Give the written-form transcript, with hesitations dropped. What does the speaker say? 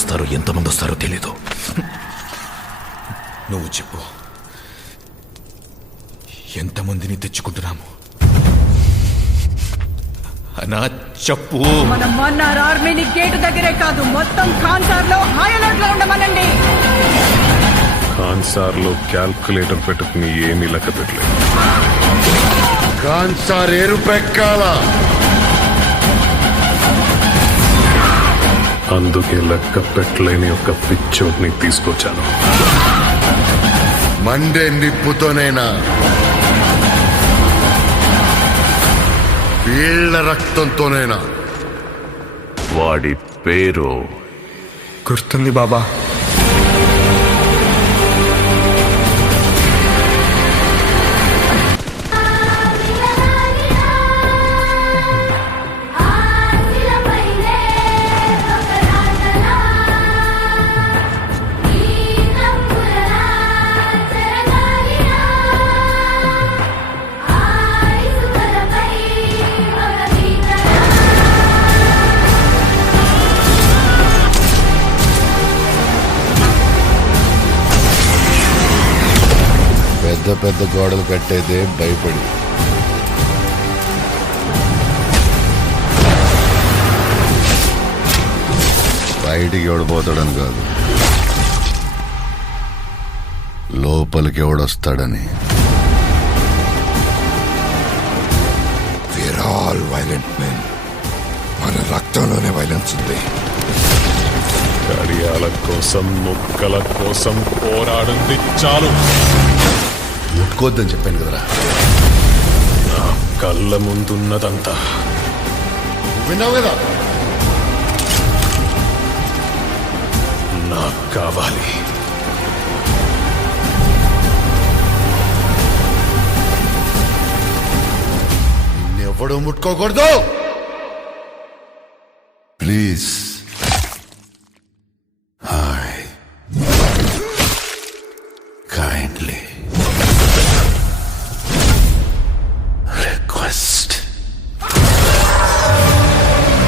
వస్తారో ఎంతమంది వస్తారో తెలీదు. నువ్వు చెప్పు, ఎంతమందిని తెచ్చుకుంటున్నాము? అన్నా చెప్పు. మన మన్నార్ ఆర్మీని గేటు దగ్గరే కాదు, మొత్తం ఖాన్సార్ లో హై అలర్ట్ లో ఉండమనండి. ఖాన్సార్ లో క్యాల్కులేటర్ పెట్టుకుని ఏమీ లెక్క పెట్టలేదు. ఖాన్సార్ ఎరుపెక్కాల, అందుకే లెక్క పెట్టలేని ఒక పిచ్చోడ్ని తీసుకొచ్చాను. మండే నిప్పుతోనైనా వీళ్ళ రక్తంతోనైనా. వాడి పేరు గుర్తుంది బాబా. పెద్ద పెద్ద గోడలు కట్టేదే భయపడి. బయటికి ఎవడిపోతాడని కాదు, లోపలికి ఎవడొస్తాడని. We're all violent men. మన రక్తంలోనే వైలెన్స్ ఉంది. కడియాల కోసం, ముక్కల కోసం పోరాడింది చాలు. ముట్టుకోద్దని చెప్పాను కదరా. నా కళ్ళ ముందున్నదంతా విన్నావు కదా. నాకు కావాలి. నిన్నెవడూ ముట్టుకోకూడదు. ప్లీజ్